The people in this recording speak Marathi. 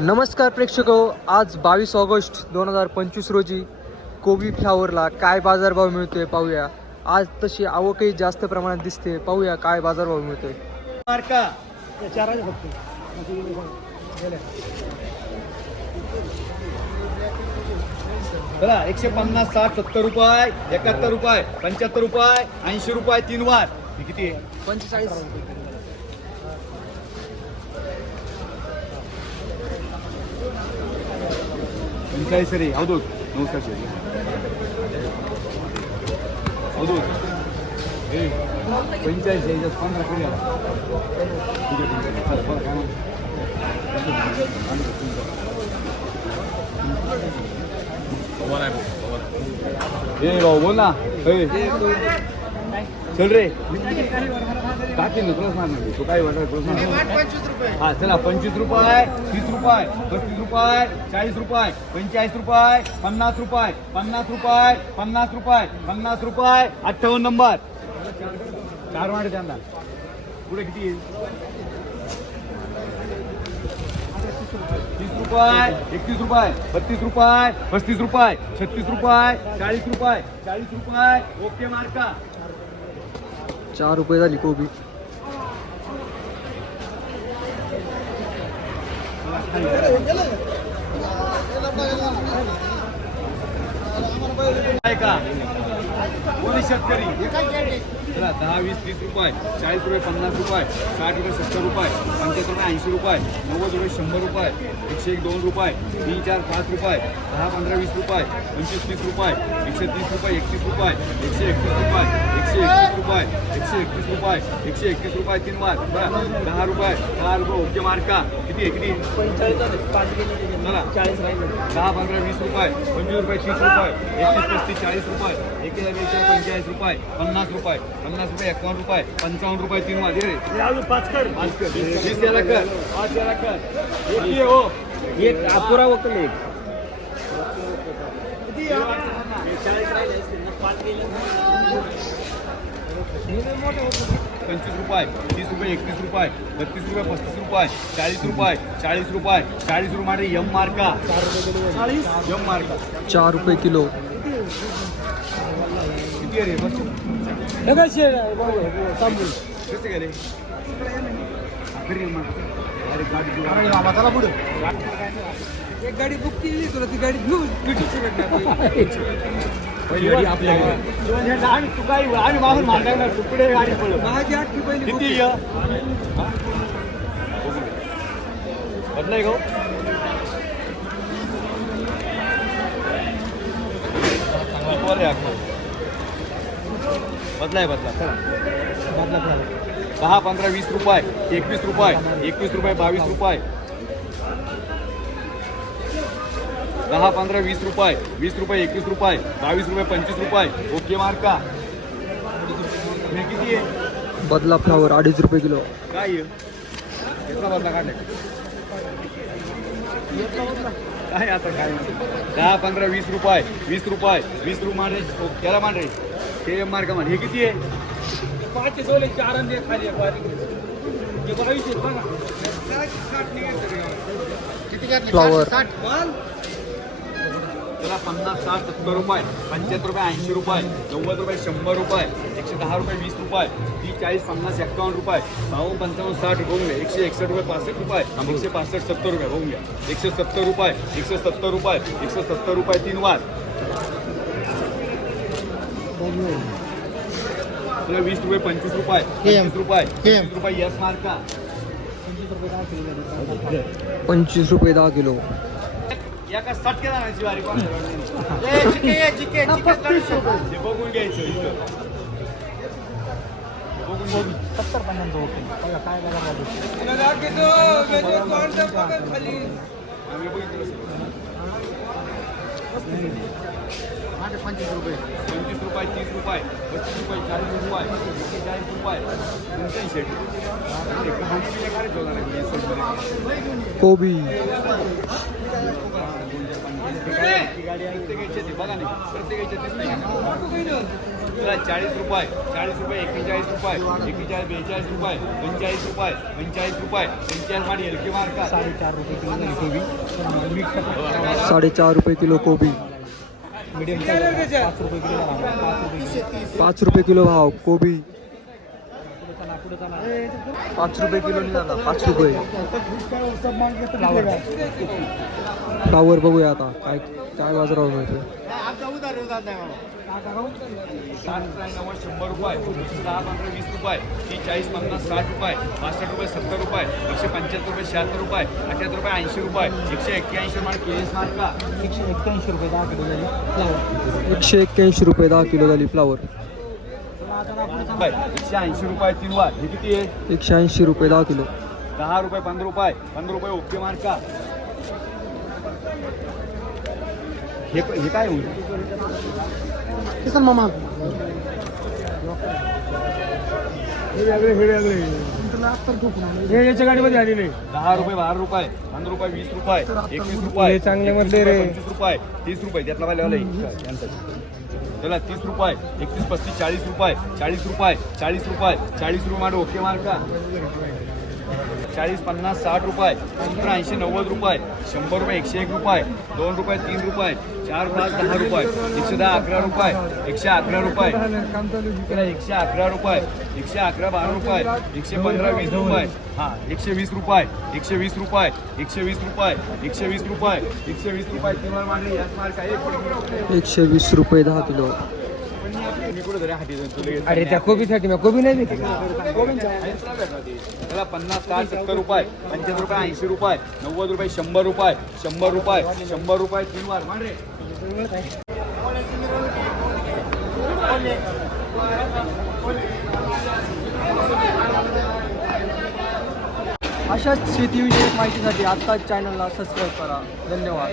नमस्कार प्रेक्षक आज बावीस ऑगस्ट दोन हजार पंचवीस रोजी कोबी फ्लावरला काय बाजारभाव मिळतोय पाहूया. आज तशी आवकही जास्त प्रमाणात दिसते पाहूया काय बाजारभाव मिळतोय. बघा एकशे पन्नास साठ सत्तर रुपये एकाहत्तर रुपये पंच्याहत्तर रुपये ऐंशी रुपये तीन वार. किती आहे? पंचेचाळीस. पंचेचाळीस रे अवधूत नमस्कार शेठ अवधूत ए, पंचेचाळीस आहे, याच्यात पंधरा कमी आला. चला, रे. टाकेल ना तुलाच मारणार. तू काय वाटत तुलाच मारणार हा चला पंचवीस रुपये तीस रुपये पस्तीस रुपये चाळीस रुपये पंचेचाळीस रुपये पन्नास रुपये पन्नास रुपये पन्नास रुपये पन्नास रुपये अठ्ठावन्न नंबर. चार वाटे त्यांना. पुढे किती? येईल तीस रुपये एकतीस रुपये बत्तीस रुपये पस्तीस रुपये छत्तीस रुपये चाळीस रुपये चाळीस रुपये. ओके मार्का. चार रुपये झाली कोबी. आहे का? कोणी शेतकरी? चला दहा वीस तीस रुपये चाळीस रुपये पन्नास रुपये साठ रुपये सत्तर रुपये पंच्याहत्तर रुपये ऐंशी रुपये नव्वद रुपये शंभर रुपये एकशे एक दोन रुपये तीन चार पाच रुपये दहा पंधरा वीस रुपये पंचवीस तीस रुपये एकशे तीस रुपये एकतीस रुपये एकशे एकतीस रुपये एकशे एकतीस रुपये एकशे एकतीस रुपये एकशे एकतीस रुपये तीन वार बरं दहा रुपये दहा रुपये ओके मार्का किती आहे चला दहा पंधरा वीस रुपये पंचवीस रुपये तीस रुपये एकशे पस्तीस चाळीस रुपये एक पंचेचाळीस रुपये पन्नास रुपये पन्नास रुपये एकावन्न रुपये पंचावन्न रुपये तीन वाजे रे. अजून पाच कर. पाच कर. वीस याला कर. पाच याला कर. एक ये हो एक अपुरा वकल एक पंचवीस रुपये तीस रुपये एकतीस रुपये बत्तीस रुपये पस्तीस रुपये चाळीस रुपये चाळीस रुपये चाळीस रुपये यम मार्का. यम मार्का. चार रुपये किलो. एक गाडी बुक केली तुला ती गाडी घेऊ पहिली गाडी आपल्याकडे. आम्ही तू आम्ही मागून मांडायला तुकडे गाडी पडलं माझी आठवी पहिली किती बदलाय गो. बदलाय बदला चला. दहा पंधरा वीस रुपये. एकवीस रुपये. एकवीस रुपये बावीस रुपये. दहा पंधरा वीस रुपये. वीस रुपये एकवीस रुपये. बावीस रुपये पंचवीस रुपये. ओके मार्का हे किती आहे? बदला फ्लावर अडीच रुपये किलो. काय? याचा बदला काढलाय काय आता काय? दहा पंधरा वीस रुपये. वीस रुपये. वीस रुपये. मान रे ओ, त्याला मान ते मार्ग हे किती आहे? पाचशे सोले चार आणि एक खाली एक वारी. हे बावीसशे बघा. फ्लावर त्याला पन्नास साठ सत्तर रुपये पंच्याहत्तर रुपये ऐंशी रुपये नव्वद रुपये शंभर रुपये एकशे दहा रुपये वीस रुपये तीस चाळीस पन्नास एक्कावन्न रुपये बावन्न पंचावन्न साठ बघून घ्या. एकशे एकसष्ट रुपये पासष्ट रुपये एकशे पासष्ट सत्तर रुपये बघून घ्या. एकशे सत्तर रुपये एकशे सत्तर रुपये एकशे सत्तर रुपये तीन वार. तुला वीस रुपये पंचवीस रुपये पंचवीस रुपये पंचवीस रुपये यस मार्का. पंचवीस रुपये दहा किलो. एका सटके जाण्याची वारी हे बघून घ्यायचं इथं. बघून बघून. सत्तर पन्नास ओके काय करायला आम्ही बघितलं सगळं. पंचवीस रुपये तीस रुपये पस्तीस रुपये चाळीस रुपये चाळीस रुपये मी असं बरं. कोबी चाळीस रुपये चाळीस रुपये एक्केचाळीस रुपये एक्केचाळीस बेचाळीस रुपये पंचेचाळीस रुपये पंचेचाळीस रुपये पंचेचाळीस माडी एलके मार्का साडेचार रुपये किलो कोबी. साडेचार रुपये किलो कोबी. मिडियम पाच रुपये किलो पाच रुपये पाच रुपये किलो भाव कोबी. पाच रुपये किलो निघाला पाच रुपये. फ्लावर बघूया आता काय काय बाजारावर मिळतोय साठ नव्वद शंभर रुपये दहा पंधरा वीस रुपये तीस चाळीस पन्नास साठ रुपये पासष्ट रुपये सत्तर रुपये एकशे पंच्याहत्तर रुपये शहात्तर रुपये अठ्याहत्तर रुपये ऐंशी रुपये एकशे एक्क्याऐंशी मान केस मार्का एकशे एक्क्याऐंशी रुपये दहा किलो झाले. फ्लावर एकशे एक्क्याऐंशी रुपये दहा किलो झाली फ्लावर रुपये एकशे ऐंशी रुपये तीन वार हे किती आहे? एकशे ऐंशी रुपये दहा किलो. दहा रुपये पंधरा रुपये. पंधरा रुपये ओके मार्का हे हे काय होईल किसन मामा. हे याच्या गाडीमध्ये आलेले. दहा रुपये बारा रुपये पंधरा रुपये वीस रुपये एकवीस रुपये हे चांगले मधले रे. पंचवीस रुपये तीस रुपये त्यातला पाहिजे त्याला तीस रुपये एकतीस पस्तीस चाळीस रुपये चाळीस रुपये चाळीस रुपये चाळीस रुपये मार. ओके मार्का चाळीस पन्नास साठ रुपये सत्तर ऐंशी नव्वद रुपये शंभर रुपये एकशे एक रुपये दोन रुपये तीन रुपये चार पाच दहा रुपये एकशे दहा अकरा रुपये एकशे अकरा रुपये एकशे अकरा रुपये एकशे अकरा बारा रुपये एकशे पंधरा वीस रुपये हा एकशे वीस रुपये एकशे वीस रुपये एकशे वीस रुपये एकशे वीस रुपये एकशे वीस रुपये एकशे वीस रुपये दहा किलो अरे त्या कोबीसाठी मी कोबी नाही त्याला पन्नास साठ सत्तर रुपये पंच्याहत्तर रुपये ऐंशी रुपये नव्वद रुपये शंभर रुपये शंभर रुपये शंभर रुपये तीन वार. मान रे. अशाच शेतीविषयक माहितीसाठी आत्ताच चॅनलला सबस्क्राईब करा. धन्यवाद.